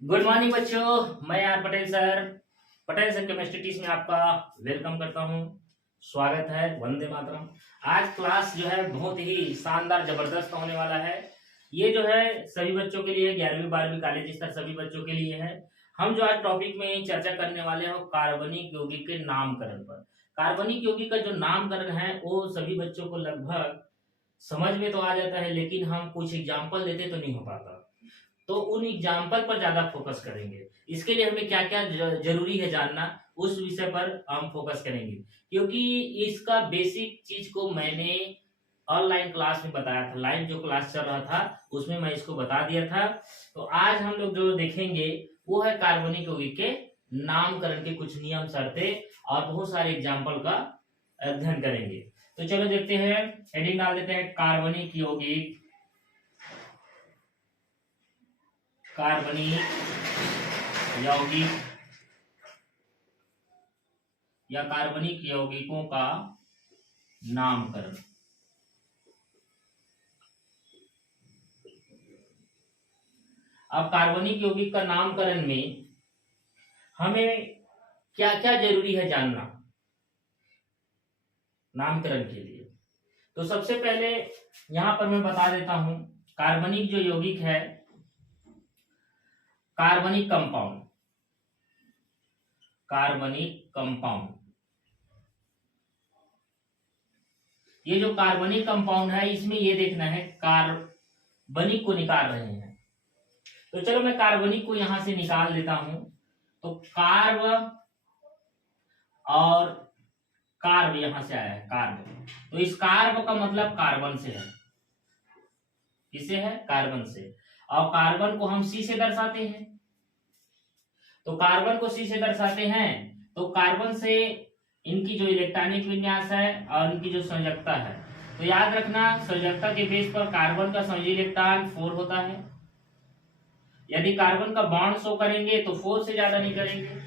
Good morning बच्चों। मैं R Patel sir chemistry teach में आपका वेलकम करता हूं। स्वागत है। वंदे मातरम। आज क्लास जो है बहुत ही शानदार जबरदस्त होने वाला है। ये जो है सभी बच्चों के लिए 11वीं 12वीं कॉलेज स्तर सभी बच्चों के लिए है। हम जो आज टॉपिक में चर्चा करने वाले हैं वो कार्बनिक यौगिक के नामकरण पर। कार्बनिक यौगिक का जो नामकरण है वो सभी बच्चों को लगभग समझ में तो आ जाता है, लेकिन हम कुछ एग्जाम्पल देते तो नहीं हो पाता। तो उन एग्जाम्पल पर ज्यादा फोकस करेंगे। इसके लिए हमें क्या क्या जरूरी है जानना, उस विषय पर हम फोकस करेंगे, क्योंकि इसका बेसिक चीज को मैंने ऑनलाइन क्लास में बताया था। लाइव जो क्लास चल रहा था उसमें मैं इसको बता दिया था। तो आज हम लोग जो देखेंगे वो है कार्बनिक यौगिक के नामकरण के कुछ नियम शर्तें और बहुत सारे एग्जाम्पल का अध्ययन करेंगे। तो चलो देखते हैं। हेडिंग डाल देते हैं कार्बनिक यौगिक। कार्बनिक यौगिक या कार्बनिक यौगिकों का नामकरण। अब कार्बनिक यौगिक का नामकरण में हमें क्या क्या जरूरी है जानना नामकरण के लिए। तो सबसे पहले यहां पर मैं बता देता हूं, कार्बनिक जो यौगिक है, कार्बनिक कंपाउंड, कार्बनिक कंपाउंड, ये जो कार्बनिक कंपाउंड है इसमें ये देखना है कार्बनिक को निकाल रहे हैं। तो चलो मैं कार्बनिक को यहां से निकाल देता हूं। तो कार्ब और कार्ब यहां से आया है, कार्ब। तो इस कार्ब का मतलब कार्बन से है। किसे है? कार्बन से। और कार्बन को हम सी से दर्शाते हैं। तो कार्बन को सी से दर्शाते हैं तो कार्बन से इनकी जो इलेक्ट्रॉनिक विन्यास है और इनकी जो संयोजकता है, तो याद रखना संयोजकता के बेस पर कार्बन का संयोजी इलेक्ट्रॉन 4 होता है। यदि कार्बन का बॉन्ड शो करेंगे तो 4 से ज्यादा नहीं करेंगे।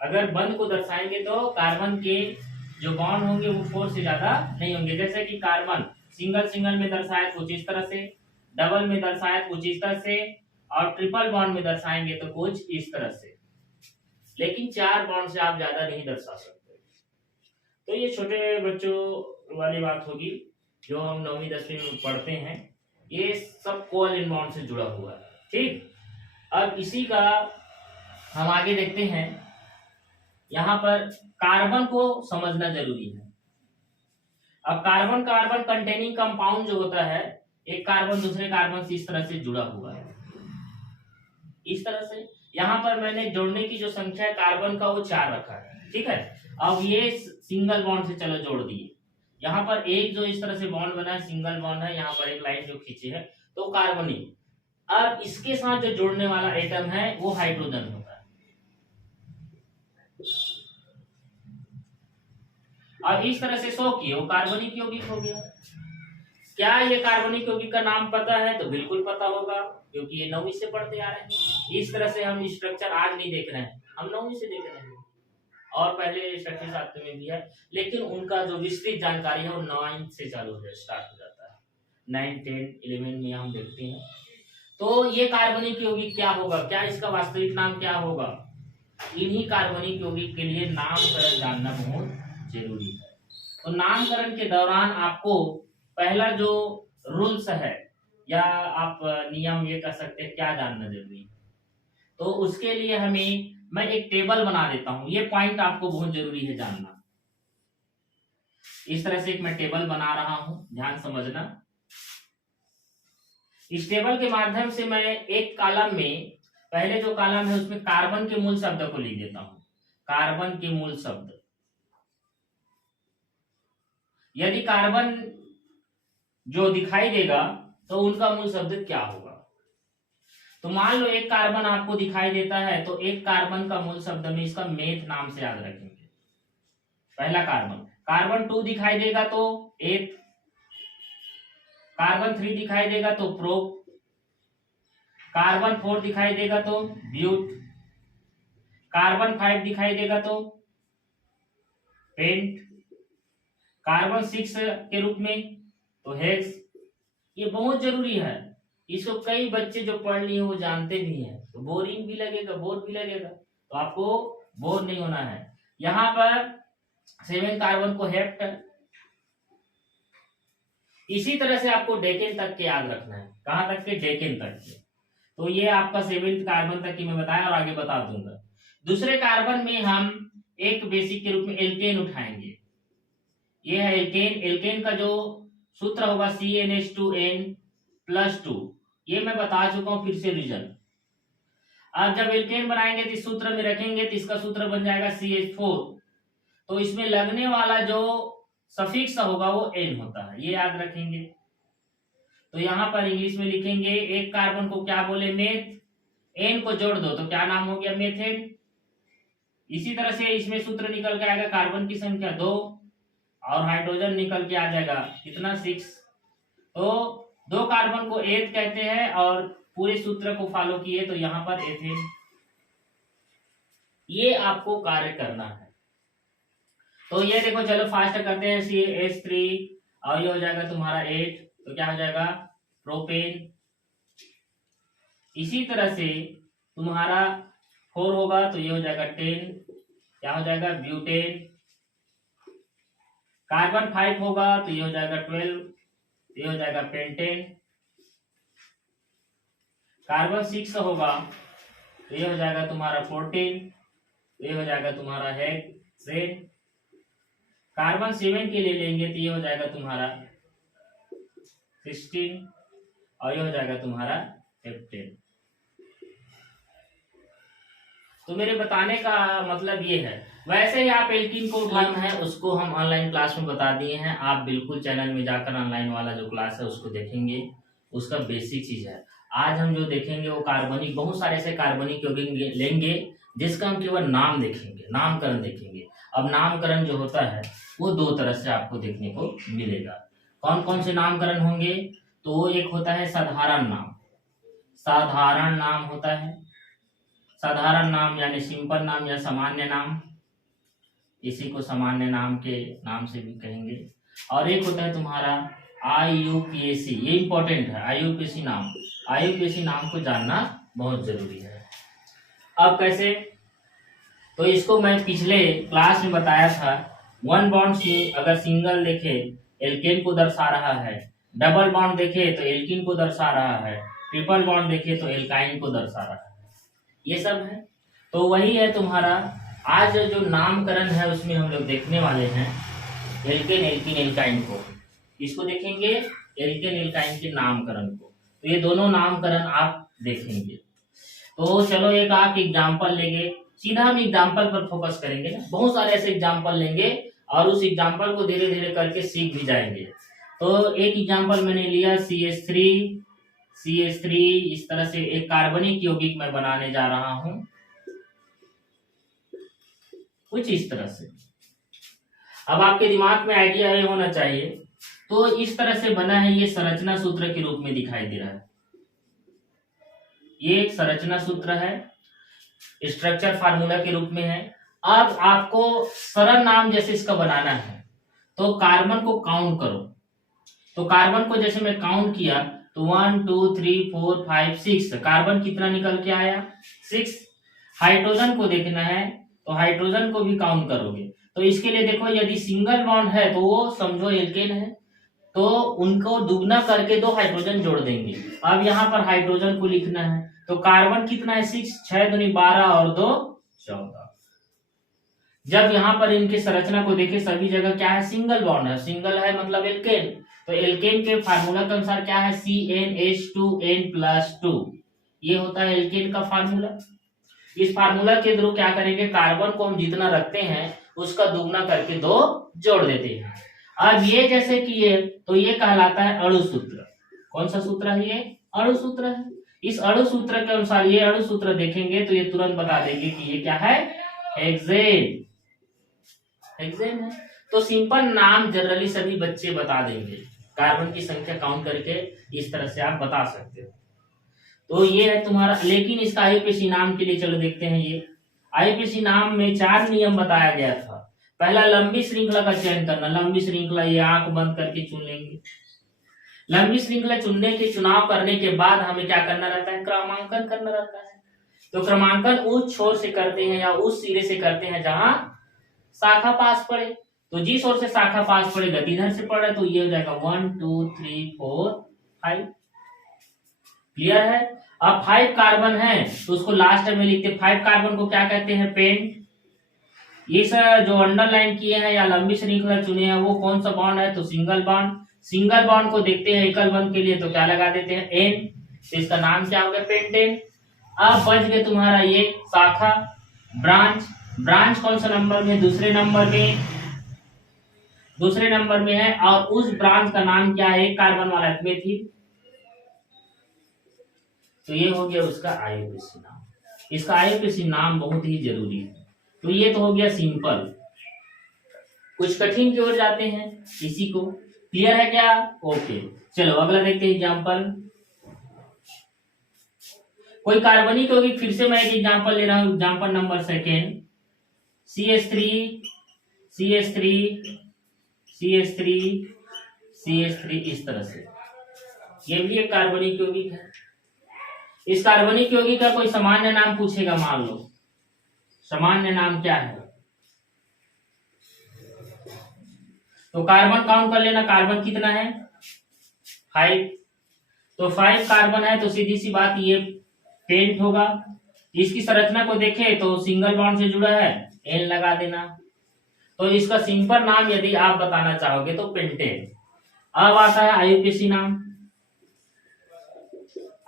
अगर बंध को दर्शाएंगे तो कार्बन के जो बॉन्ड होंगे वो 4 से ज्यादा नहीं होंगे। जैसे कि कार्बन सिंगल सिंगल में दर्शाए कुछ इस तरह से, डबल में दर्शाए कुछ इस तरह से, और ट्रिपल बॉन्ड में दर्शाएंगे तो कुछ इस तरह से। लेकिन 4 बॉन्ड से आप ज्यादा नहीं दर्शा सकते। तो ये छोटे बच्चों वाली बात होगी जो हम 9वीं 10वीं में पढ़ते हैं। ये सब कोवैलेंट बॉन्ड से जुड़ा हुआ है। ठीक। अब इसी का हम आगे देखते हैं। यहां पर कार्बन को समझना जरूरी है। अब कार्बन कार्बन कंटेनिंग कंपाउंड जो होता है, एक कार्बन दूसरे कार्बन से इस तरह से जुड़ा हुआ है, इस तरह से। यहां पर मैंने जोड़ने की जो संख्या है कार्बन का वो 4 रखा है। ठीक है। अब ये सिंगल बॉन्ड से चलो जोड़ दिए। यहाँ पर एक जो इस तरह से बॉन्ड बना है सिंगल बॉन्ड है, यहाँ पर एक लाइन जो खींची है तो कार्बनिक। अब इसके साथ जो जोड़ने वाला एटम है वो हाइड्रोजन होता है। अब इस तरह से 100 किए वो कार्बनिक यौगिक हो गया। क्या ये कार्बनिक यौगिक का नाम पता है? तो बिल्कुल पता होगा, क्योंकि ये 9वीं से पढ़ते आ रहे हैं। इस तरह से हम स्ट्रक्चर आज नहीं देख रहे हैं, हम 9वीं से देख रहे हैं और पहले 6वीं 7वीं में भी है। लेकिन उनका जो विस्तृत जानकारी है वो 9 से चालू हो स्टार्ट हो जाता है। 9 10 11 में हम देखते हैं। तो ये कार्बनिक यौगिक क्या होगा, क्या इसका वास्तविक नाम क्या होगा? इन्हीं कार्बनिक यौगिक के लिए नामकरण जानना बहुत जरूरी है। तो नामकरण के दौरान आपको पहला जो रूल्स है या आप नियम ये कह सकते हैं क्या जानना जरूरी है, तो उसके लिए हमें मैं एक टेबल बना देता हूं। ये पॉइंट आपको बहुत जरूरी है जानना। इस तरह से एक मैं टेबल बना रहा हूं, ध्यान समझना। इस टेबल के माध्यम से मैं एक कॉलम में, पहले जो कॉलम है उसमें कार्बन के मूल शब्द को लिख देता हूं। कार्बन के मूल शब्द। यदि कार्बन जो दिखाई देगा तो उनका मूल शब्द क्या होगा। तो मान लो एक कार्बन आपको दिखाई देता है तो एक कार्बन का मूल शब्द में इसका मेथ नाम से याद रखेंगे। पहला कार्बन। कार्बन 2 दिखाई देगा तो एथ, कार्बन 3 दिखाई देगा तो प्रोप, कार्बन 4 दिखाई देगा तो ब्यूट, कार्बन 5 दिखाई देगा तो पेंट, कार्बन 6 के रूप में तो हेक्स। ये बहुत जरूरी है, इसको कई बच्चे जो पढ़ लिए वो जानते भी हैं, तो बोरिंग भी लगेगा, बोर भी लगेगा, तो आपको बोर नहीं होना है। यहाँ पर 7 कार्बन को हेप्ट, इसी तरह से आपको डेकेन तक के याद रखना है। कहां तक के? डेकेन तक के। तो ये आपका 7 कार्बन तक की मैं बताया और आगे बता दूंगा। दूसरे कार्बन में हम एक बेसिक के रूप में एल्केन उठाएंगे। ये है एल्केन। एल्केन का जो सूत्र होगा CnH2n+2, ये मैं बता चुका हूं, फिर से रीजन। अब जब एल्केन बनाएंगे तो इस सूत्र में रखेंगे तो इसका सूत्र बन जाएगा CH4। तो इसमें लगने वाला जो सफिक्स होगा वो n होता है, ये याद रखेंगे। तो यहां पर इंग्लिश में लिखेंगे एक कार्बन को क्या बोले? मेथ। n को जोड़ दो तो क्या नाम हो गया? मेथेन। इसी तरह से इसमें सूत्र निकल के आएगा कार्बन की संख्या 2 और हाइड्रोजन निकल के आ जाएगा कितना? 6। तो 2 कार्बन को एथ कहते हैं और पूरे सूत्र को फॉलो किए तो यहाँ पर एथेन। ये आपको कार्य करना है। तो ये देखो, चलो फास्ट करते हैं। CH3 और ये हो जाएगा तुम्हारा 8, तो क्या हो जाएगा? प्रोपेन। इसी तरह से तुम्हारा 4 होगा तो ये हो जाएगा 10, क्या हो जाएगा? ब्यूटेन। कार्बन 5 होगा तो ये हो जाएगा 12, ये हो जाएगा पेंटेन। कार्बन 6 होगा तो ये हो जाएगा तुम्हारा 14, ये हो जाएगा तुम्हारा हेक्सेन। कार्बन 7 के लिए लेंगे तो ये हो जाएगा तुम्हारा 16 और ये हो जाएगा तुम्हारा हेप्टेन। तो मेरे बताने का मतलब ये है। वैसे ही आप एल्कीन को उठाना है, उसको हम ऑनलाइन क्लास में बता दिए हैं। आप बिल्कुल चैनल में जाकर ऑनलाइन वाला जो क्लास है उसको देखेंगे, उसका बेसिक चीज है। आज हम जो देखेंगे वो कार्बनिक, बहुत सारे ऐसे कार्बनिक यौगिक लेंगे जिसका हम केवल नाम देखेंगे, नामकरण देखेंगे। अब नामकरण जो होता है वो 2 तरह से आपको देखने को मिलेगा। कौन कौन से नामकरण होंगे? तो एक होता है साधारण नाम। साधारण नाम होता है, साधारण नाम यानी सिंपल नाम या सामान्य नाम, इसी को सामान्य नाम के नाम से भी कहेंगे। और एक होता है तुम्हारा IUPAC, ये इंपॉर्टेंट है। IUPAC नाम, IUPAC नाम को जानना बहुत जरूरी है। अब कैसे? तो इसको मैं पिछले क्लास में बताया था। 1 बॉन्ड अगर सिंगल देखे एल्केन को दर्शा रहा है, डबल बॉन्ड देखे तो एल्कीन को दर्शा रहा है, ट्रिपल बॉन्ड देखे तो एल्काइन को दर्शा रहा है, ये सब है। तो वही है तुम्हारा आज जो नामकरण है उसमें हम लोग देखने वाले हैं एल्केन, एल्कीन, एल्काइन को। इसको देखेंगे एल्केन, एल्काइन के नामकरण को। तो ये दोनों नामकरण आप देखेंगे। तो चलो एक आप एग्जाम्पल लेंगे, सीधा हम एग्जाम्पल पर फोकस करेंगे ना। बहुत सारे ऐसे एग्जाम्पल लेंगे और उस एग्जाम्पल को धीरे धीरे करके सीख भी जाएंगे। तो एक एग्जाम्पल मैंने लिया CH3, इस तरह से एक कार्बनिक यौगिक मैं बनाने जा रहा हूं, कुछ इस तरह से। अब आपके दिमाग में आइडिया ये होना चाहिए। तो इस तरह से बना है, ये संरचना सूत्र के रूप में दिखाई दे रहा है। ये एक संरचना सूत्र है, स्ट्रक्चर फार्मूला के रूप में है। अब आपको सरल नाम जैसे इसका बनाना है तो कार्बन को काउंट करो। तो कार्बन को जैसे मैं काउंट किया तो 1 2 3 4 5 6, कार्बन कितना निकल के आया? 6। हाइड्रोजन को देखना है तो हाइड्रोजन को भी काउंट करोगे। तो इसके लिए देखो, यदि सिंगल बॉन्ड है तो वो समझो एल्केन है, तो उनको दुगना करके 2 हाइड्रोजन जोड़ देंगे। अब यहाँ पर हाइड्रोजन को लिखना है तो कार्बन कितना है? 6, 6 दूनी 12 और 2 14। जब यहाँ पर इनके संरचना को देखे सभी जगह क्या है? सिंगल बॉन्ड है। सिंगल है मतलब एल्केन। तो एल्केन के फार्मूला के अनुसार क्या है? CnH2n+2, ये होता है एल्केन का फार्मूला। इस फार्मूला के थ्रू क्या करेंगे? कार्बन को हम जितना रखते हैं उसका दुगना करके 2 जोड़ देते हैं। अब ये जैसे किए तो ये कहलाता है अणु सूत्र। कौन सा सूत्र है? ये अणु सूत्र है। इस अणु सूत्र के अनुसार ये अणु सूत्र देखेंगे तो ये तुरंत बता देंगे कि ये क्या है? हेक्सेन। हेक्सेन है। तो सिंपल नाम जनरली सभी बच्चे बता देंगे, कार्बन की संख्या काउंट करके इस तरह से आप बता सकते हो। तो ये है तुम्हारा। लेकिन इसका IUPAC नाम के लिए चलो देखते हैं। ये IUPAC नाम में 4 नियम बताया गया था। पहला, लंबी श्रृंखला का चयन करना। लंबी श्रृंखला ये आंख बंद करके चुन लेंगे। लंबी श्रृंखला चुनाव करने के बाद हमें क्या करना रहता है, क्रमांकन करना रहता है। तो क्रमांकन उस छोर से करते हैं या उस सिरे से करते हैं जहां शाखा पास पड़े। तो जिस ओर से शाखा पास पड़ेगा, इधर से पड़ रहा है तो ये हो जाएगा 1 2 3 4 5। क्लियर है। अब 5 कार्बन है तो उसको लास्ट में लिखते हैं। 5 कार्बन को क्या कहते हैं, पेंट। ये सर जो अंडरलाइन किए हैं या लंबी श्रृंखला चुने हैं वो कौन सा बॉन्ड है, तो सिंगल बॉन्ड। सिंगल बॉन्ड को देखते हैं एकल बॉन्ड के लिए तो क्या लगा देते हैं, एन। तो इसका नाम क्या हो गया, पेंटेन। अब बच गए तुम्हारा ये शाखा, ब्रांच। ब्रांच कौन सा नंबर में, दूसरे नंबर में, दूसरे नंबर में है। और उस ब्रांच का नाम क्या है, कार्बन वाला मेथिल। तो ये हो गया उसका आईयूपीएसी नाम। इसका आईयूपीएसी नाम बहुत ही जरूरी है। तो ये तो हो गया सिंपल। कुछ कठिन की ओर जाते हैं इसी को। क्लियर है क्या, ओके। चलो अगला देखते हैं एग्जांपल। कोई कार्बनिक होगी, फिर से मैं एक एग्जांपल ले रहा हूं, example number second. CH3 CH3 CH3 CH3 इस तरह से। ये भी एक कार्बनिक यौगिक है। इस कार्बनिक यौगिक का कोई सामान्य नाम पूछेगा, मान लो सामान्य नाम क्या है। तो कार्बन काउंट कर लेना, कार्बन कितना है, 5। तो 5 कार्बन है तो सीधी सी बात ये पेंट होगा। इसकी संरचना को देखें तो सिंगल बॉन्ड से जुड़ा है, एन लगा देना। तो इसका सिंपल नाम यदि आप बताना चाहोगे तो पेंटेन। अब आता है आईयूपीएसी नाम।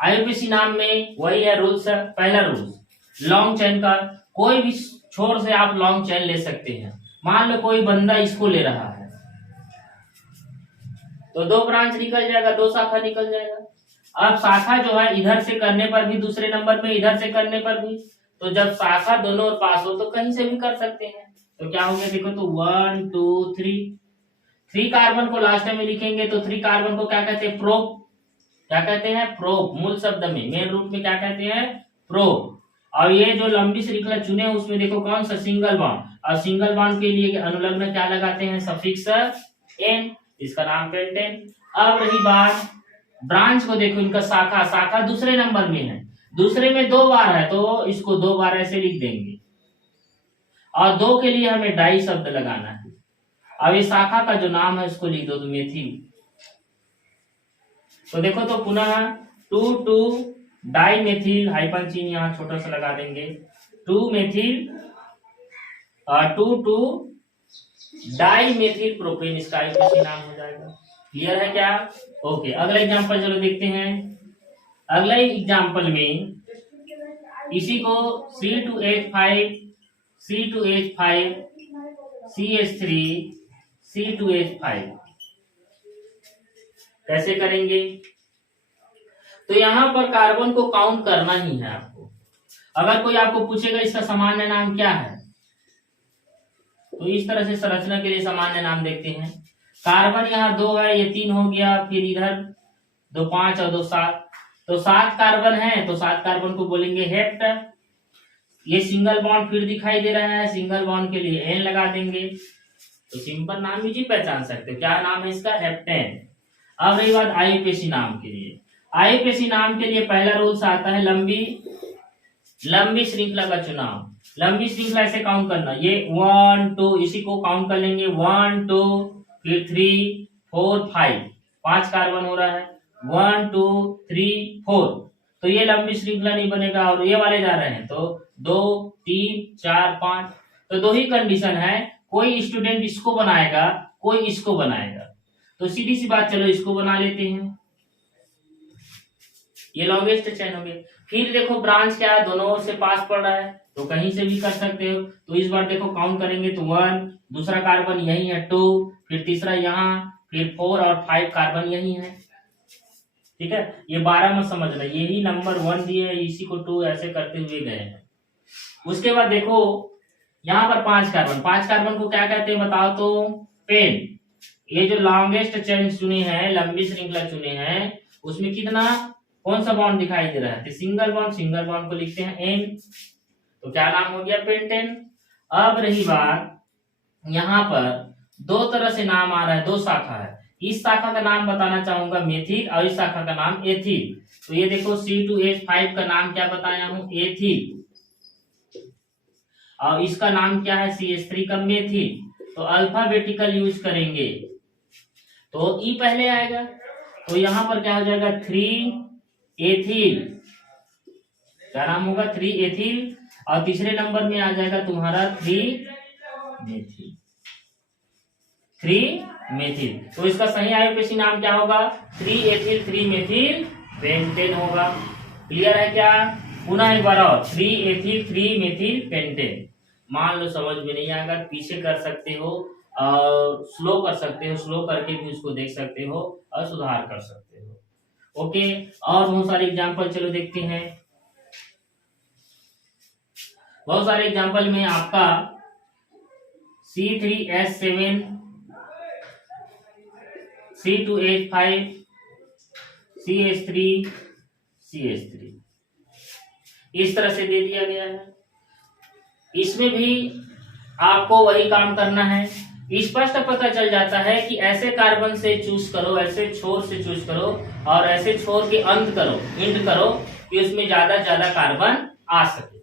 आईयूपीएसी नाम में वही है रूल्स है। पहला रूल्स, लॉन्ग चेन का कोई भी छोर से आप लॉन्ग चेन ले सकते हैं। मान लो कोई बंदा इसको ले रहा है तो 2 ब्रांच निकल जाएगा, 2 शाखा निकल जाएगा। अब शाखा जो है इधर से करने पर भी दूसरे नंबर में, इधर से करने पर भी। तो जब शाखा दोनों ओर पास हो तो कहीं से भी कर सकते हैं। तो क्या हो गया देखो, तो 1 2 3 कार्बन को लास्ट में लिखेंगे तो 3 कार्बन को क्या कहते हैं, प्रोप। क्या कहते हैं, प्रोप। मूल शब्द में, मेन रूप में क्या कहते हैं, प्रोप। और ये जो लंबी श्रृंखला चुने उसमें देखो कौन सा, सिंगल बॉन्ड। और सिंगल बॉन्ड के लिए अनुलग्न क्या लगाते हैं, सफिक्स एन। इसका नाम पेंटेन। अब रही बात ब्रांच को देखो, इनका शाखा, शाखा दूसरे नंबर में है, दूसरे में 2 बार है तो इसको 2 बार ऐसे लिख देंगे। और 2 के लिए हमें डाई शब्द लगाना है। अब ये शाखा का जो नाम है इसको लिख दो तो मेथिल। तो देखो तो पुनः 2 डाई मेथिल, हाइपन चिन्ह यहाँ छोटा सा लगा देंगे, 2 मेथिल 2 डाई मेथिल प्रोपेन, इसका आईयूपीएसी नाम हो जाएगा। क्लियर है क्या, ओके। अगला एग्जांपल चलो देखते हैं। अगला एग्जांपल में इसी को C2H5 C2H5 CH3 C2H5 कैसे करेंगे। तो यहां पर कार्बन को काउंट करना ही है आपको। अगर कोई आपको पूछेगा इसका सामान्य नाम क्या है, तो इस तरह से संरचना के लिए सामान्य नाम देखते हैं। कार्बन यहाँ 2 है, ये 3 हो गया, फिर इधर 2 5 और 2 7। तो 7 कार्बन है तो 7 कार्बन को बोलेंगे हेप्ट। ये सिंगल बॉन्ड फिर दिखाई दे रहा है, सिंगल बॉन्ड के लिए एन लगा देंगे। तो सिंपल नाम भी जी पहचान सकते हो, क्या नाम है इसका, हेप्टेन। अब रही बात आईयूपीएसी नाम के लिए। आईयूपीएसी नाम के लिए पहला रूल्स आता है लंबी श्रृंखला का चुनाव। लंबी श्रृंखला ऐसे काउंट करना, ये 1 2 इसी को काउंट कर लेंगे, 1 2 फिर 3 4 5 कार्बन हो रहा है, 1 2 3 4। तो ये लंबी श्रृंखला नहीं बनेगा। और ये वाले जा रहे हैं तो 2 3 4 5। तो 2 ही कंडीशन है, कोई स्टूडेंट इसको बनाएगा, कोई इसको बनाएगा। तो सीधी सी बात, चलो इसको बना लेते हैं, ये लॉन्गेस्ट चेन हो गई। फिर देखो ब्रांच क्या है, दोनों ओर से पास पड़ रहा है तो कहीं से भी कर सकते हो। तो इस बार देखो काउंट करेंगे तो 1, दूसरा कार्बन यही है 2, फिर तीसरा यहाँ, फिर 4 और 5 कार्बन यही है। ठीक है, ये 12 मत समझना, यही नंबर 1 दिए है, इसी को 2 ऐसे करते हुए गए हैं। उसके बाद देखो यहाँ पर 5 कार्बन को क्या कहते हैं बताओ तो, पेन। ये जो लॉन्गेस्ट चेन चुने हैं, लंबी श्रृंखला चुने हैं, उसमें कितना, कौन सा बॉन्ड दिखाई दे रहा है, सिंगल बॉन्ड को लिखते हैं एन। तो क्या नाम हो गया, पेंटेन। अब रही बात यहाँ पर 2 तरह से नाम आ रहा है, 2 शाखा है। इस शाखा का नाम बताना चाहूंगा मेथिल और इस शाखा का नाम एथिल। तो ये देखो C2H5 का नाम क्या बताया हूं, एथिल, और इसका नाम क्या है CH3 का मेथिल। तो अल्फाबेटिकल यूज करेंगे तो ई पहले आएगा, तो यहां पर क्या हो जाएगा 3 एथिल, क्या नाम होगा 3 एथिल, और तीसरे नंबर में आ जाएगा तुम्हारा 3 मेथिल, 3 मेथिल। तो इसका सही आईयूपीएसी नाम क्या होगा 3 एथिल 3 मेथिल पेंटेन होगा। क्लियर है क्या? पुनः एक बार और 3 एथिल 3 मेथिल पेंटेन। मान लो समझ में नहीं आएगा पीछे कर सकते हो और स्लो कर सकते हो, स्लो करके भी उसको देख सकते हो और सुधार कर सकते हो। ओके, और बहुत सारे एग्जांपल चलो देखते हैं। बहुत सारे एग्जांपल में आपका C3H7 C2H5 CH3 CH3 इस तरह से दे दिया गया है। इसमें भी आपको वही काम करना है। स्पष्ट पता चल जाता है कि ऐसे कार्बन से चूज करो, ऐसे छोर से चूज करो और ऐसे छोर के अंत करो, इंड करो कि उसमें ज्यादा कार्बन आ सके।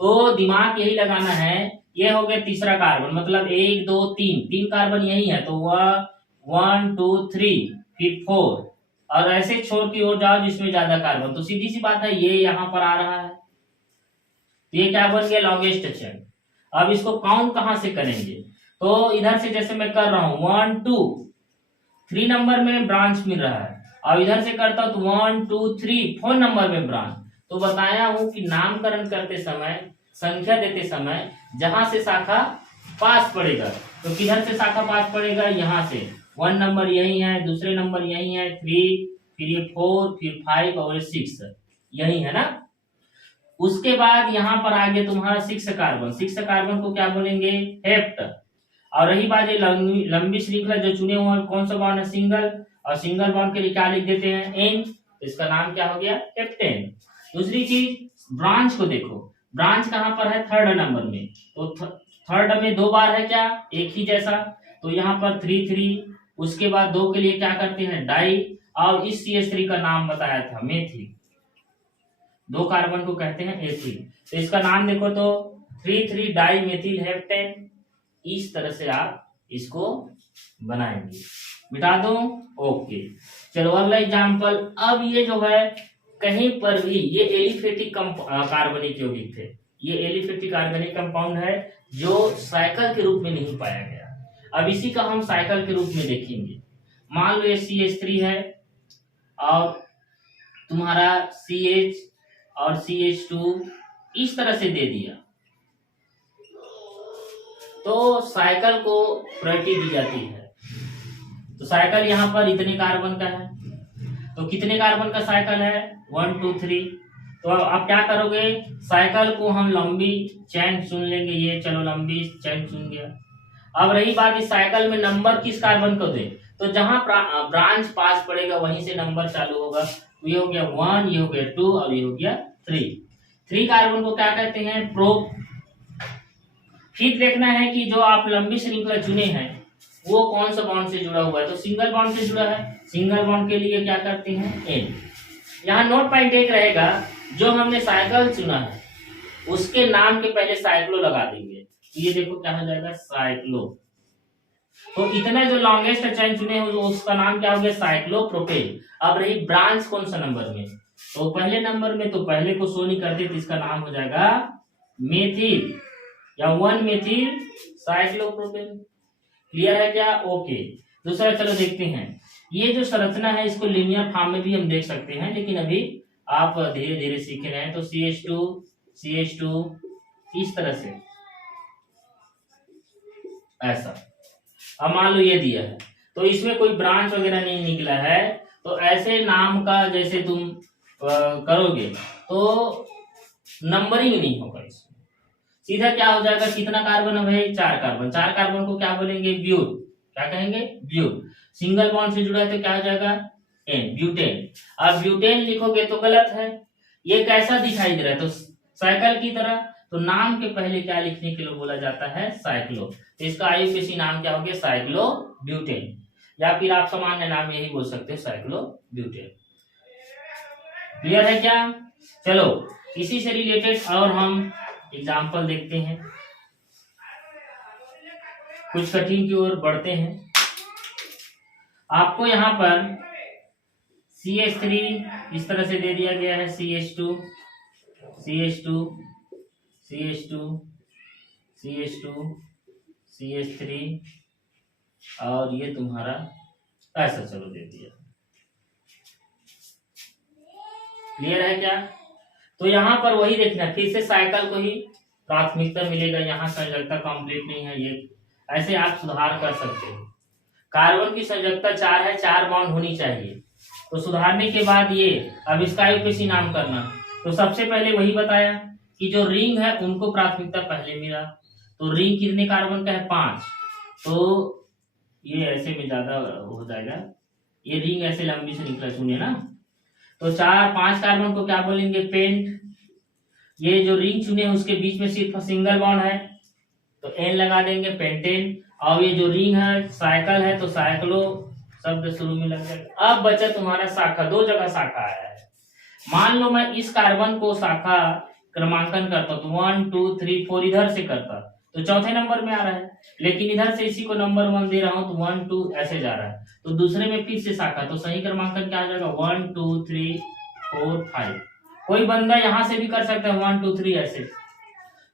तो दिमाग यही लगाना है। ये हो गया तीसरा कार्बन, मतलब 1 2 3 कार्बन यही है, तो वह 1 2 3 फिर 4, और ऐसे छोर की ओर जाओ जिसमें ज्यादा कार्बन। तो सीधी सी बात है ये यहाँ पर आ रहा है, तो ये क्या बन गया लॉन्गेस्ट चेन। अब इसको काउंट कहां से करेंगे, तो इधर से जैसे मैं कर रहा हूं 1 2 3 नंबर में ब्रांच मिल रहा है, और इधर से करता हूं तो 1 2 3 4 नंबर में ब्रांच। तो बताया हूं कि नामकरण करते समय, संख्या देते समय जहां से शाखा पास पड़ेगा, तो किधर से शाखा पास पड़ेगा, यहाँ से 1 नंबर यही है, दूसरे नंबर यही है 3, फिर ये 4, फिर 5 और 6 यही है ना। उसके बाद यहाँ पर आ गया तुम्हारा 6 कार्बन। 6 कार्बन को क्या बोलेंगे, हेप्ट। और रही बात ये लंबी श्रृंखला जो चुने हुए कौन सा बॉन्ड है, सिंगल, और सिंगल बॉन्ड के लिए क्या लिख देते हैं, एन, तो इसका नाम क्या हो गया, हेप्टेन। दूसरी चीज ब्रांच को देखो, ब्रांच कहां पर है, 3rd नंबर में, तो 3rd में 2 बार है क्या, एक ही जैसा, तो यहाँ पर 3 3, उसके बाद 2 के लिए क्या करते हैं, डाई, और इस CH3 का नाम बताया था मेथिल। 2 कार्बन को कहते हैं एथिल, तो इसका नाम देखो तो 3 3 डाई मेथिल हेप्टेन। इस तरह से आप इसको बनाएंगे। मिटा दो, ओके। चलो अगला एग्जांपल। अब ये जो है कहीं पर भी ये एलिफेटिक कार्बनिक यौगिक थे, ये एलिफेटिक ऑर्गेनिक कंपाउंड है जो साइकिल के रूप में नहीं पाया गया। अब इसी का हम साइकिल के रूप में देखेंगे। मान लो ये CH3 है और तुम्हारा CH और CH2 इस तरह से दे दिया, तो साइकिल को प्रायोरिटी दी जाती है। तो साइकिल यहाँ पर इतने कार्बन का है, तो कितने कार्बन का साइकिल है, 1 2 3। तो अब आप क्या करोगे, साइकिल को हम लंबी चैन चुन लेंगे, ये चलो लंबी चैन चुन गया। अब रही बात इस साइकिल में नंबर किस कार्बन को दे, तो जहां ब्रांच पास पड़ेगा वहीं से नंबर चालू होगा। तो ये हो गया 1, ये हो गया 2 और ये हो गया 3। 3 कार्बन को क्या कहते हैं, प्रोप। फिर देखना है कि जो आप लंबी श्रृंखला चुने हैं वो कौन सा बॉन्ड से जुड़ा हुआ है, तो सिंगल बॉन्ड से जुड़ा है। सिंगल बॉन्ड के लिए क्या करते हैं, एन। यहाँ नोट पॉइंट एक रहेगा, जो हमने साइकिल चुना है उसके नाम के पहले साइक्लो लगा देंगे, तो ये देखो क्या हो जाएगा, साइक्लो। तो इतना जो लॉन्गेस्ट चेन चुने हैं उसका नाम क्या हो गया, साइक्लोप्रोपेन। अब रही ब्रांच कौन सा नंबर में, तो पहले नंबर में, तो पहले को शो नहीं करते, तो इसका नाम हो जाएगा मेथिल या 1 मेथिल साइक्लोप्रोपेन। क्लियर है क्या, ओके। दूसरा चलो देखते हैं। ये जो संरचना है इसको लीनियर फॉर्म में भी हम देख सकते हैं, लेकिन अभी आप धीरे धीरे सीख रहे हैं। तो CH2 इस तरह से ऐसा। अब मान लो ये दिया है, तो इसमें कोई ब्रांच वगैरह नहीं निकला है, तो ऐसे नाम का जैसे तुम करोगे तो नंबरिंग नहीं होगा इसमें, सीधा क्या हो जाएगा, कितना कार्बन है भाई, 4 कार्बन। 4 कार्बन को क्या बोलेंगे, ब्यूट। क्या कहेंगे, ब्यूट। सिंगल बॉन्ड से जुड़ा है तो क्या हो जाएगा, एन, ब्यूटेन। अब ब्यूटेन लिखोगे तो गलत है, ये कैसा दिखाई दे रहा है, तो साइकिल की तरह। तो नाम के पहले क्या लिखने के लिए बोला जाता है, साइक्लो। तो इसका आईयूपीएसी नाम क्या हो गया, साइक्लो ब्यूटेन। या फिर आप सामान्य नाम यही बोल सकते हो साइक्लोब्यूटेन। क्लियर है क्या? चलो इसी से रिलेटेड और हम एग्जाम्पल देखते हैं, कुछ कठिन की ओर बढ़ते हैं। आपको यहाँ पर CH3 इस तरह से दे दिया गया है, CH2 CH2 CH2 CH2 CH3 और ये तुम्हारा ऐसा चलो दे दिया। क्लियर है क्या? तो यहाँ पर वही देखना, फिर से साइकिल को ही प्राथमिकता मिलेगा, यहाँ संयोजकता कंप्लीट नहीं है, ये ऐसे आप सुधार कर सकते हो। कार्बन की संयोजकता 4 है, 4 बॉन्ड होनी चाहिए, तो सुधारने के बाद ये अब इसका यूपीसी नाम करना। तो सबसे पहले वही बताया कि जो रिंग है उनको प्राथमिकता पहले मिला, तो रिंग कितने कार्बन का है? 5, तो ये ऐसे में ज्यादा हो जाएगा, ये रिंग ऐसे लंबी से निकला, सुनिए ना, तो 5 कार्बन को क्या बोलेंगे? पेंट। ये जो रिंग चुने उसके बीच में सिर्फ सिंगल बॉन्ड है तो एन लगा देंगे, पेंटेन। और ये जो रिंग है साइकिल है तो साइक्लो शब्द शुरू में लग जाएगा। अब बचा तुम्हारा शाखा, 2 जगह शाखा आया है। मान लो मैं इस कार्बन को शाखा क्रमांकन करता तो 1 2 3 4 इधर से करता तो चौथे नंबर में आ रहा है, लेकिन इधर से इसी को नंबर 1 दे रहा हूं तो 1 2 ऐसे जा रहा है, तो दूसरे में फिर से शाखा, तो सही क्रमांकन क्या आ जाएगा? 1 2 3 4 5। कोई बंदा यहां से भी कर सकता है 1 2 3 ऐसे,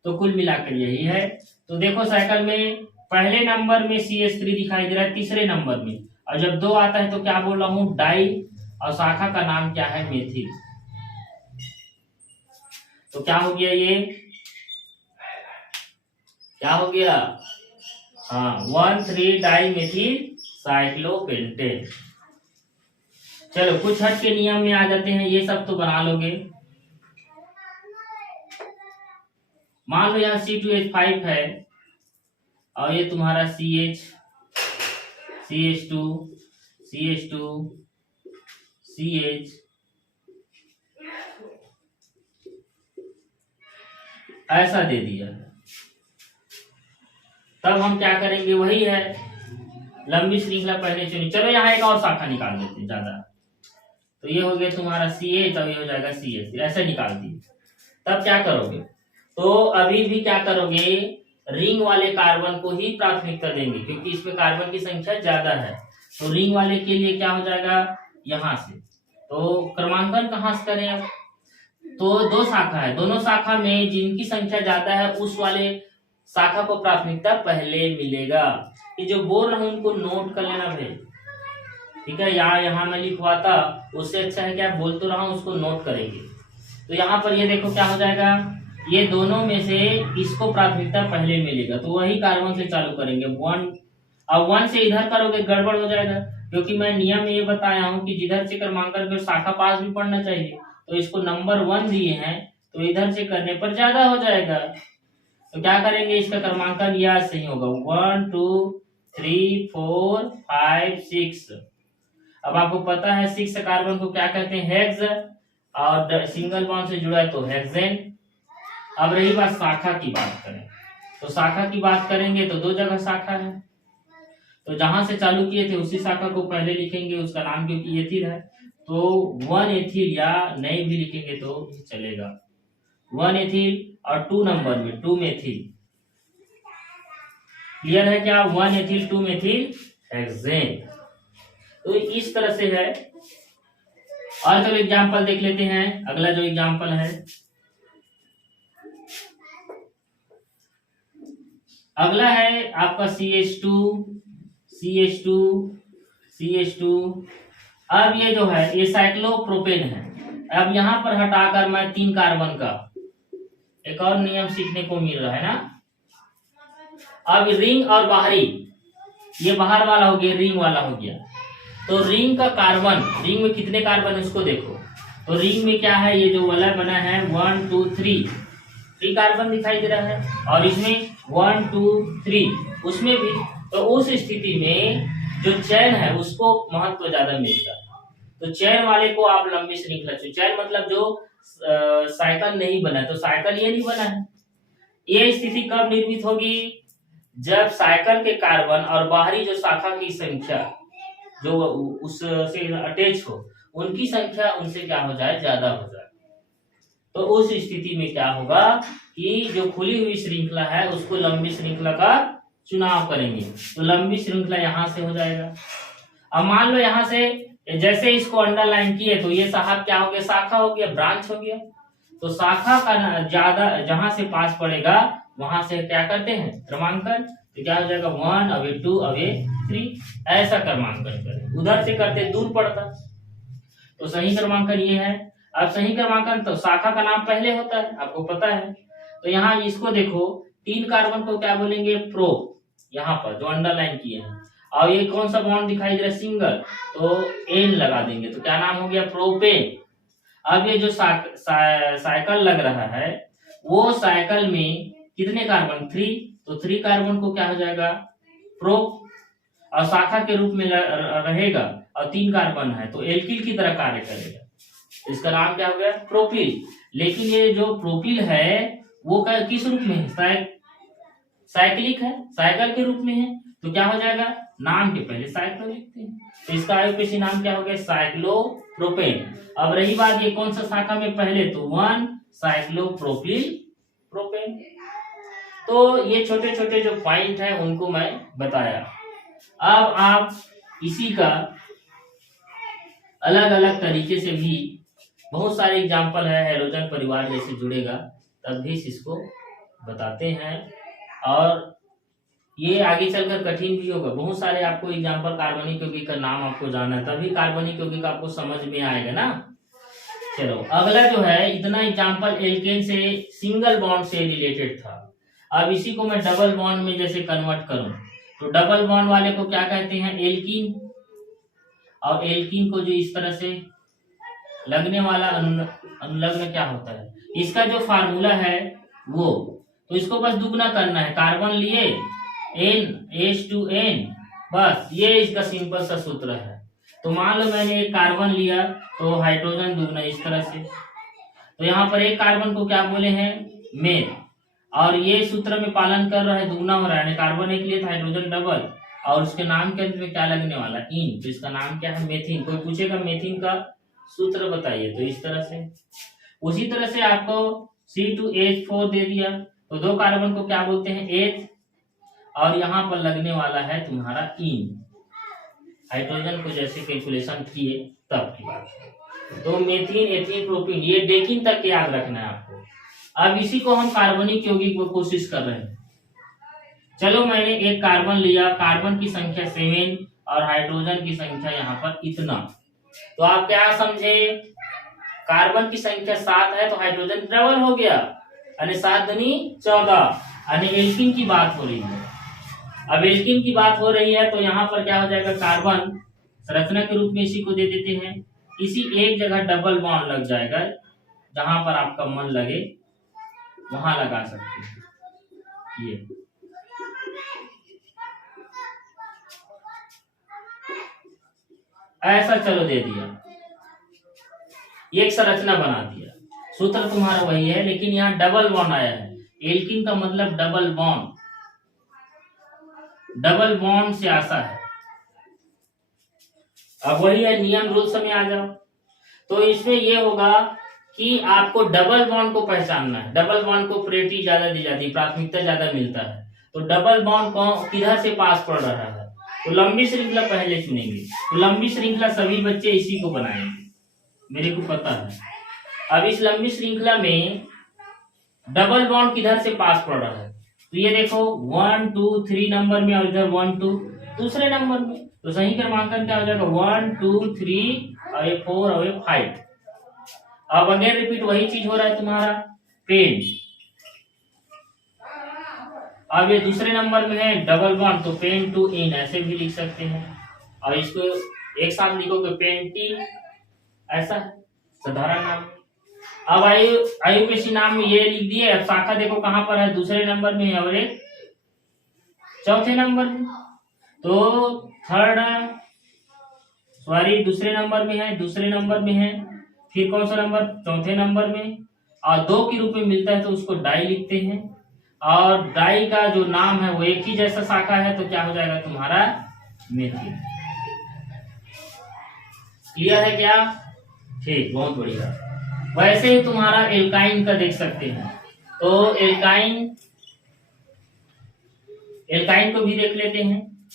तो कुल मिलाकर यही है। तो देखो साइकिल में पहले नंबर में CH3 दिखाई दे रहा है, तीसरे नंबर में, और जब 2 आता है तो क्या बोल रहा हूं? डाई, और शाखा का नाम क्या है? मेथिल। तो क्या हो गया? ये क्या हो गया? हाँ, 1,3 डाई मेथिल साइक्लोपेंटेन। चलो कुछ हट के नियम में आ जाते हैं, ये सब तो बना लोगे। मान लो यहाँ C2H5 है और ये तुम्हारा CH2 CH ऐसा दे दिया, तब हम क्या करेंगे? वही है, लंबी श्रृंखला पहले चुनी। चलो यहाँ एक और शाखा निकाल देते हैं ज्यादा, तो ये हो गया तुम्हारा CH और ये हो जाएगा CH, ऐसे निकाल दिए। तब क्या करोगे? तो अभी भी क्या करोगे? रिंग वाले कार्बन को ही प्राथमिकता देंगे क्योंकि इसमें कार्बन की संख्या ज्यादा है, तो रिंग वाले के लिए क्या हो जाएगा? यहां से। तो क्रमांकन कहां से करें अब? तो 2 शाखा है, दोनों शाखा में जिनकी संख्या ज्यादा है उस वाले शाखा को प्राथमिकता पहले मिलेगा। ये जो बोल रहा हूं उनको नोट कर लेना भाई, ठीक है? यहाँ मैं लिखवाता, उससे अच्छा है कि आप बोल तो रहा हूं उसको नोट करेंगे। तो यहाँ पर ये देखो क्या हो जाएगा? ये दोनों में से इसको प्राथमिकता पहले मिलेगा, तो वही कार्बन से चालू करेंगे 1। अब 1 से इधर करोगे गड़बड़ हो जाएगा, क्योंकि मैं नियम ये बताया हूं कि जिधर से क्रमांकन कर शाखा पास भी पढ़ना चाहिए, तो इसको नंबर 1 दिए हैं तो इधर से करने पर ज्यादा हो जाएगा। तो क्या करेंगे? इसका क्रमांकन यह सही होगा 1 2 3 4 5 6। अब आपको पता है 6 कार्बन को क्या कहते हैं? हेक्स, और सिंगल बॉन्ड से जुड़ा है तो हेक्सेन। अब रही बात शाखा की बात करें, तो शाखा की बात करेंगे तो 2 जगह शाखा है, तो जहां से चालू किए थे उसी शाखा को पहले लिखेंगे, उसका नाम क्योंकि एथिल है तो 1 एथिल, या नहीं भी लिखेंगे तो चलेगा 1 एथिल, और 2 नंबर में 2 मेथिल। क्लियर है क्या? 1 एथिल 2 मेथिल हेक्सेन। तो इस तरह से है। और चलो एग्जाम्पल देख लेते हैं। अगला जो एग्जाम्पल है, अगला है आपका CH2 CH2 CH2। अब ये जो है ये साइक्लोप्रोपेन है। अब यहाँ पर हटाकर मैं 3 कार्बन का एक और नियम सीखने को मिल रहा है ना। अब रिंग और बाहरी, ये बाहर वाला हो गया, रिंग वाला हो गया। तो रिंग का कार्बन, रिंग में कितने कार्बन है उसको देखो। तो रिंग में क्या है? ये जो वाला बना है 1 2 3 कार्बन दिखाई दे रहा है, और इसमें 1 2 3 उसमें भी। तो उस स्थिति में जो चैन है उसको महत्व ज्यादा मिलता है, तो चैन वाले को आप लंबी श्रृंखला चुनिए। चैन मतलब जो साइकिल नहीं बना, तो साइकिल ये नहीं बना है। ये स्थिति कब निर्मित होगी? जब साइकिल के कार्बन और बाहरी जो शाखा की संख्या जो उससे अटैच हो, उनकी संख्या उनसे क्या हो जाए, ज्यादा हो जाए। तो उस स्थिति में क्या होगा कि जो खुली हुई श्रृंखला है उसको लंबी श्रृंखला का चुनाव करेंगे। तो लंबी श्रृंखला यहां से हो जाएगा। अब मान लो यहां से जैसे इसको अंडरलाइन किए तो ये साहब क्या हो गया, शाखा हो गया, ब्रांच हो गया। तो शाखा का ज्यादा जहां से पास पड़ेगा वहां से क्या करते हैं, क्रमांकन। तो क्या हो जाएगा, 1 अवे 2 अवे 3, ऐसा क्रमांकन करें। उधर से करते दूर पड़ता, तो सही क्रमांकन ये है। अब सही क्रमांकन तो शाखा का नाम पहले होता है, आपको पता है। तो यहाँ इसको देखो, 3 कार्बन को क्या बोलेंगे, प्रो, यहाँ पर जो अंडरलाइन किए हैं। और ये कौन सा बॉन्ड दिखाई दे रहा है, सिंगल, तो एन लगा देंगे, तो क्या नाम हो गया, प्रोपेन। अब ये जो साइकिल लग रहा है वो साइकिल में कितने कार्बन, 3, तो 3 कार्बन को क्या हो जाएगा, प्रो, और शाखा के रूप में रहेगा, और 3 कार्बन है तो एल्किल की तरह कार्य करेगा। इसका नाम क्या हो गया, प्रोपिल। लेकिन ये जो प्रोपिल है वो किस रूप में है, साइक्लिक है, साइकिल के रूप में है। तो क्या हो जाएगा, नाम के पहले साइक्लो लिखते हैं, तो इसका आईयूपीएसी नाम क्या हो गया, साइक्लोप्रोपेन। अब रही बात ये कौन सा शाखा में पहले, तो 1 साइक्लोप्रोपिल प्रोपेन। तो ये छोटे छोटे जो पॉइंट है उनको मैं बताया। अब आप इसी का अलग अलग तरीके से भी बहुत सारे एग्जाम्पल है, हेलोजन परिवार जैसे जुड़ेगा तब भी इसको बताते हैं। और ये आगे चलकर कठिन भी होगा, बहुत सारे आपको एग्जाम्पल कार्बनिक यौगिक का नाम आपको जानना है, तभी कार्बनिक यौगिक आपको समझ में आएगा ना। चलो अगला जो है, इतना एग्जाम्पल एल्केन से सिंगल बॉन्ड से रिलेटेड था। अब इसी को मैं डबल बॉन्ड में जैसे कन्वर्ट करूं तो डबल बॉन्ड वाले को क्या कहते हैं, एल्कीन। और एल्कीन को जो इस तरह से लगने वाला अनुलग्न क्या होता है, इसका जो फार्मूला है वो, तो इसको बस दुगना करना है, कार्बन लिए NH2N, बस ये इसका सिंपल सा सूत्र है। तो मान लो मैंने एक कार्बन लिया तो हाइड्रोजन दुगना इस तरह से, तो यहाँ पर एक कार्बन को क्या बोले हैं, मेन, और ये सूत्र में पालन कर रहा है, दुगना हो रहा है, कार्बन एक लिए तो हाइड्रोजन डबल, और उसके नाम के अंत में क्या लगने वाला, इन, तो इसका नाम क्या है, मेथिन। कोई पूछेगा मेथिन का सूत्र बताइए, तो इस तरह से। उसी तरह से आपको C2H4 दे दिया तो 2 कार्बन को क्या बोलते हैं, H, और यहाँ पर लगने वाला है तुम्हारा इन। हाइड्रोजन को जैसे कैलकुलेशन किए तब की बात है। तो मेथिन, एथिन, प्रोपिन, ये डेकिन तक याद रखना है आपको। अब इसी को हम कार्बनिक यौगिक को कोशिश कर रहे हैं। चलो मैंने एक कार्बन लिया, कार्बन की संख्या 7 और हाइड्रोजन की संख्या यहाँ पर इतना, तो आप क्या समझे, कार्बन की संख्या 7 है तो हाइड्रोजन डबल हो गया, यानी 7 दूनी 14, यानी एल्कीन की बात हो रही है। अब एल्कीन की बात हो रही है तो यहाँ पर क्या हो जाएगा, कार्बन संरचना के रूप में इसी को दे देते हैं, इसी एक जगह डबल बॉन्ड लग जाएगा, जहां पर आपका मन लगे वहां लगा सकते हैं। ये ऐसा चलो दे दिया, एक संरचना बना दिया, सूत्र तुम्हारा वही है, लेकिन यहाँ डबल बॉन्ड आया है। एल्कीन का मतलब डबल बॉन्ड, डबल बॉन्ड से आशा है। अब वही है, नियम रूल्स में आ जाओ। तो इसमें ये होगा कि आपको डबल बॉन्ड को पहचानना है, डबल बॉन्ड को प्रायोरिटी ज्यादा दी जाती है, प्राथमिकता ज्यादा मिलता है। तो डबल बॉन्ड कौन किधर से पास पड़ रहा है, तो लंबी श्रृंखला पहले चुनेंगे, तो लंबी श्रृंखला सभी बच्चे इसी को बनाएंगे, मेरे को पता है। अब इस लंबी श्रृंखला में डबल बॉन्ड किधर से पास पड़ रहा है, तो ये देखो 1 2 3 नंबर में, और इधर 1 2 दूसरे नंबर में, तो सही क्रमांकन क्या हो जाएगा, 1 2 3 और 4 और 5। अब अगेन रिपीट वही चीज हो रहा है तुम्हारा, पेन। अब ये दूसरे नंबर में है डबल बॉन्ड, तो पेन टू इन ऐसे भी लिख सकते हैं, और इसको एक साथ लिखोगे पेंटी, ऐसा साधारण नाम। अब आईयूपीएसी नाम में ये लिख दिए। अब शाखा देखो कहां पर है, दूसरे नंबर में है और एक चौथे नंबर में, तो दूसरे नंबर में है, दूसरे नंबर में है, फिर कौन सा नंबर, चौथे नंबर में, और 2 के रूप में मिलता है तो उसको डाई लिखते हैं, और डाई का जो नाम है वो एक ही जैसा शाखा है, तो क्या हो जाएगा तुम्हारा मेथिन। क्लियर है क्या? ठीक, बहुत बढ़िया। वैसे ही तुम्हारा एल्काइन का देख सकते हैं, तो एल्काइन को भी देख लेते हैं।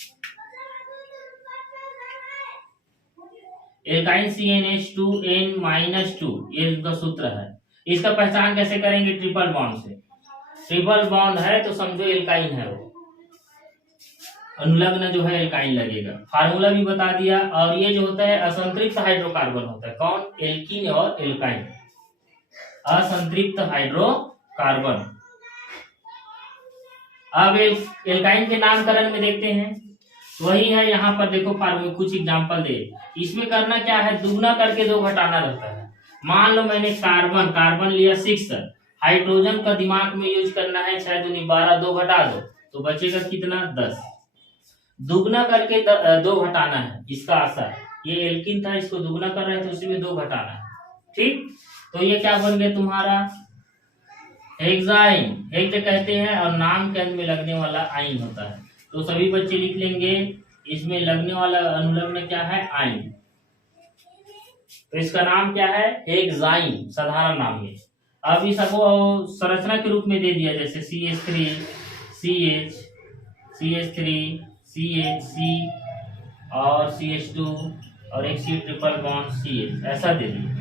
एल्काइन CnH2n-2, ये इसका सूत्र है। इसका पहचान कैसे करेंगे? ट्रिपल बॉन्ड से। ट्रिपल बॉन्ड है तो समझो एल्काइन है वो, अनुलग्न जो है एल्काइन लगेगा। फार्मूला भी बता दिया। और ये जो होता है असंतृप्त हाइड्रोकार्बन होता है। कौन? एल्कीन और एल्काइन, असंतृप्त हाइड्रोकार्बन। अब एल्काइन के नामकरण में देखते हैं, वही है यहाँ पर देखो फार्मूला, कुछ एग्जांपल दे। इसमें करना क्या है? दुगना करके दो घटाना रहता है। मान लो मैंने कार्बन लिया 6, हाइड्रोजन का दिमाग में यूज करना है 6 दूनी 12, 2 घटा दो तो बचेगा कितना? 10। दुगना करके 2 घटाना है, इसका असर। ये एल्किन था, इसको दुगना कर रहे हैं तो उसी में 2 घटाना है। ठीक, तो ये क्या बन गया तुम्हारा? हेक्साइन। हेक्स कहते हैं और नाम के अंत में लगने वाला आइन होता है। तो सभी बच्चे लिख लेंगे, इसमें लगने वाला अनुलग्न क्या है? आइन। तो इसका नाम क्या है? हेक्साइन, साधारण नाम है। अब इसको संरचना के रूप में दे दिया, जैसे CH3 CH, CH3 CH, C और CH2 और एक C ट्रिपल बॉन्ड CH, ऐसा दे दिया।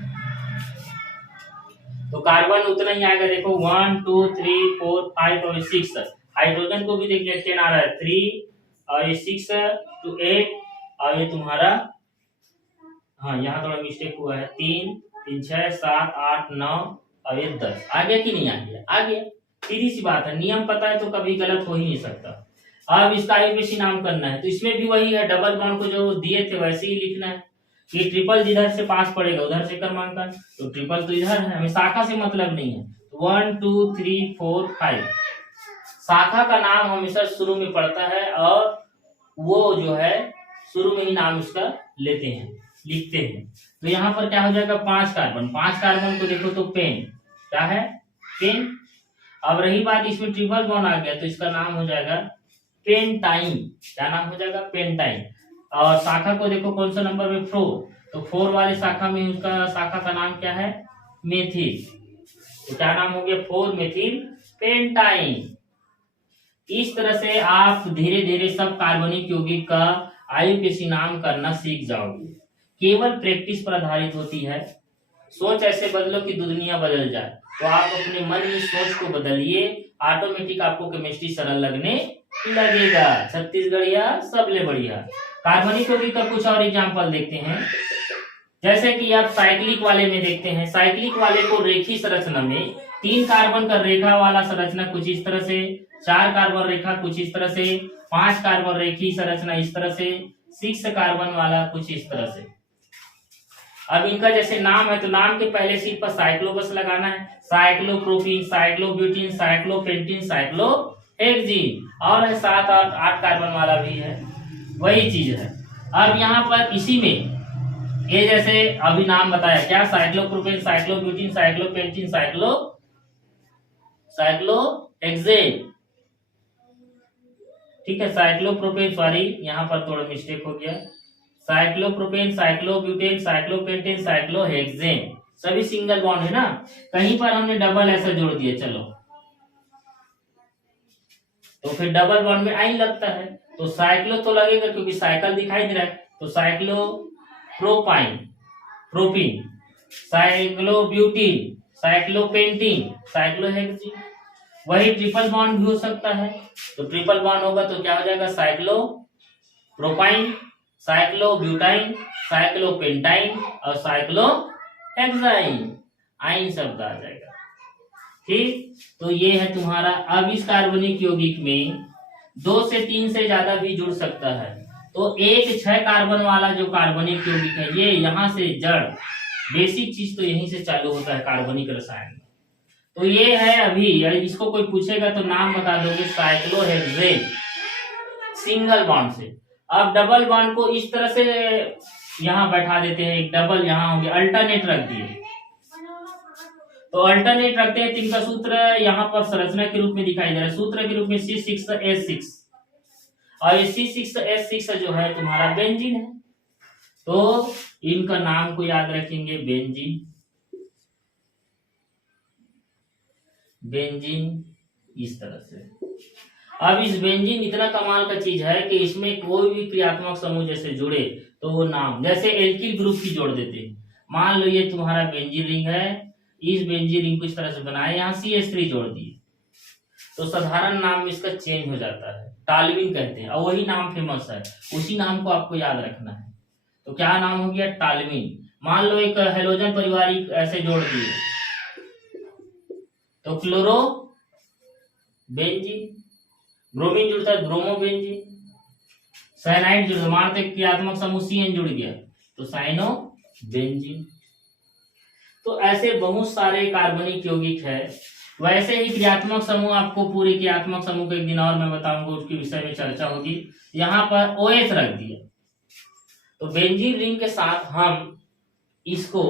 तो कार्बन उतना ही आएगा, देखो 1 2 3 4 5 और 6। हाइड्रोजन को भी देख लेते हैं, आ रहा है 3 और ये 6 to 8 और ये तुम्हारा, हाँ यहाँ थोड़ा मिस्टेक हुआ है, 3 3 6 7 8 9 और ये 10। आ गया कि नहीं आ गया? आ गया। सीधी सी बात है, नियम पता है तो कभी गलत हो ही नहीं सकता। अब इसका आईयूपीएसी नाम करना है, तो इसमें भी वही है, डबल बॉन्ड को जो दिए थे वैसे ही लिखना है। ये ट्रिपल जिधर से पास पड़ेगा उधर से क्रमांकन, तो ट्रिपल तो इधर है, हमें शाखा से मतलब नहीं है। 1 2 3 4 5, शाखा का नाम हमेशा शुरू में पड़ता है और वो जो है शुरू में ही नाम उसका लेते हैं, लिखते हैं। तो यहाँ पर क्या हो जाएगा? 5 कार्बन। 5 कार्बन को देखो तो पेन, क्या है? पेन। अब रही बात, इसमें ट्रिपल बॉन्ड आ गया तो इसका नाम हो जाएगा पेंटाइन। क्या नाम हो जाएगा? पेंटाइन। और शाखा को देखो कौन सा नंबर में? 4। तो 4 वाले शाखा में उसका शाखा का नाम क्या है? मेथिल। तो क्या नाम हो गया? 4 मेथिल पेंटाइन। इस तरह से आप धीरे धीरे सब कार्बनिक यौगिक का आईयूपीएसी नाम करना सीख जाओगे। केवल प्रैक्टिस पर आधारित होती है। सोच ऐसे बदलो कि दुनिया बदल जाए। तो आप अपने मन में सोच को बदलिए, ऑटोमेटिक आपको केमिस्ट्री सरल लगने लगेगा। छत्तीसगढ़िया सबले बढ़िया। कार्बनिक यौगिक का कुछ और एग्जांपल देखते हैं, जैसे कि आप साइक्लिक वाले में देखते हैं। साइक्लिक वाले को रेखी संरचना में 3 कार्बन का रेखा वाला संरचना कुछ इस तरह से, 4 कार्बन रेखा कुछ इस तरह से, 5 कार्बन रेखी संरचना इस तरह से, 6 कार्बन वाला कुछ इस तरह से। अब इनका जैसे नाम है तो नाम के पहले सीट पर साइक्लो बस लगाना है। साइक्लोप्रोपीन, साइक्लोब्यूटीन, साइक्लोपेंटीन, साइक्लोहेक्सीन, और है 7 और 8 कार्बन वाला भी है, वही चीज है। अब यहाँ पर इसी में ये जैसे अभी नाम बताया, क्या? Cyclopropane, cyclobutene, cyclopentene, cyclohexane. ठीक है, साइक्लोप्रोपेन, सॉरी यहाँ पर थोड़ा मिस्टेक हो गया। साइक्लोप्रोपेन, साइक्लोब्यूटेन, साइक्लोपेंटेन, साइक्लोहेक्सेन, सभी सिंगल बॉन्ड है ना। कहीं पर हमने डबल ऐसा जोड़ दिया, चलो तो फिर डबल बॉन्ड में आइन लगता है, तो साइक्लो तो लगेगा क्योंकि साइकिल दिखाई दे रहा है। तो साइक्लोप्रोपाइन, प्रोपीन, साइक्लोब्यूटीन, साइक्लोपेंटीन, साइक्लोहेक्सीन। वही ट्रिपल बॉन्ड भी हो सकता है, तो ट्रिपल बॉन्ड होगा तो क्या हो जाएगा? साइक्लोप्रोपाइन, साइक्लोब्यूटाइन, साइक्लोपेंटाइन और साइक्लोहेक्साइन, आइन शब्द आ जाएगा। ठीक, तो ये है तुम्हारा। अब इस कार्बनिक यौगिक में 2 से 3 से ज्यादा भी जुड़ सकता है। तो एक 6 कार्बन वाला जो कार्बनिक यौगिक है, ये यहाँ से जड़ बेसिक चीज तो यहीं से चालू होता है कार्बनिक रसायन में। तो ये है, अभी इसको कोई पूछेगा तो नाम बता दोगे, साइक्लोहेक्सेन, सिंगल बॉन्ड से। अब डबल बॉन्ड को इस तरह से यहाँ बैठा देते हैं, एक डबल यहाँ होंगे, अल्टरनेट रख दिए। तो अल्टरनेट रखते हैं, इनका सूत्र यहाँ पर संरचना के रूप में दिखाई दे रहा है, सूत्र के रूप में C6H6, और ये C6H6 जो है तुम्हारा बेंजीन है। तो इनका नाम को याद रखेंगे बेंजीन, बेंजीन इस तरह से। अब इस बेंजीन इतना कमाल का चीज है कि इसमें कोई भी क्रियात्मक समूह जैसे जुड़े तो वो नाम, जैसे एल्किल ग्रुप की जोड़ देते हैं। मान लो ये तुम्हारा बेंजीन रिंग है, इस बेंजीन रिंग को इस तरह से बनाए, यहाँ CH3 जोड़ दिए, तो साधारण नाम में इसका चेंज हो जाता है, टालविन कहते हैं, और वही नाम फेमस है, उसी नाम को आपको याद रखना है। तो क्या नाम हो गया? टालविन। मान लो एक हेलोजन पारिवारिक ऐसे जोड़ दिए तो क्लोरो बेंजीन, ब्रोमीन जुड़ता है ब्रोमो बेंजीन, साइनाइड जुड़, मानते क्रियात्मक समूह CN जुड़ गया तो साइनो बेंजीन। तो ऐसे बहुत सारे कार्बनिक यौगिक है। वैसे ही क्रियात्मक समूह, आपको पूरे क्रियात्मक समूह को एक दिन और मैं बताऊंगा, उसके विषय में चर्चा होगी। यहाँ पर OH रख दिया, तो बेंजीन रिंग के साथ हम इसको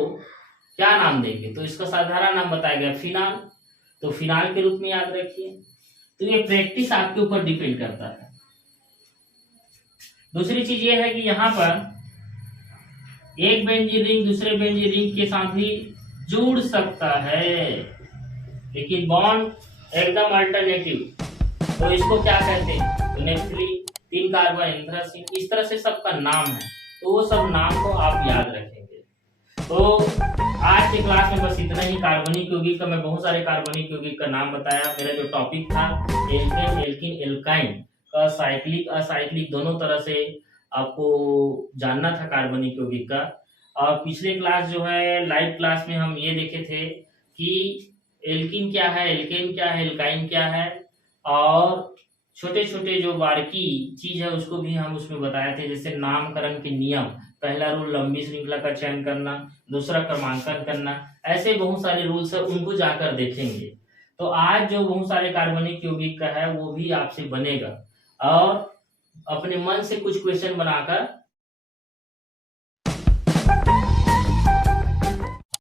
क्या नाम देंगे? तो इसका साधारण नाम बताया गया फिनाल, तो फिनाल के रूप में याद रखिए। तो ये प्रैक्टिस आपके ऊपर डिपेंड करता है। दूसरी चीज ये है कि यहाँ पर एक बेंजीन रिंग दूसरे बेंजीन रिंग के साथ भी जुड़ सकता है, लेकिन बॉन्ड एकदम अल्टरनेटिव, तो इसको क्या कहते हैं? तो नेफ्थली, 3 कार्बन एंथ्रासीन, इस तरह से सबका नाम है, तो वो सब नाम को आप याद रखेंगे। तो आज के क्लास में बस इतना ही। कार्बनिक यौगिक का मैं बहुत सारे कार्बनिक यौगिक का नाम बताया। मेरा जो टॉपिक था एल्केन, एल्किन, एल्काइन का साइक्लिक असाइक्लिक दोनों तरह से आपको जानना था कार्बनिक यौगिक का। और पिछले क्लास जो है लाइव क्लास में हम ये देखे थे कि एल्किन क्या है, एल्केन क्या है, एल्काइन क्या है, और छोटे छोटे जो बारीकी चीज है उसको भी हम उसमें बताए थे, जैसे नामकरण के नियम। पहला रूल लंबी श्रृंखला का चयन करना, दूसरा क्रमांकन करना, ऐसे बहुत सारे रूल्स है, उनको जाकर देखेंगे। तो आज जो बहुत सारे कार्बनिक यौगिक का है वो भी आपसे बनेगा, और अपने मन से कुछ क्वेश्चन बनाकर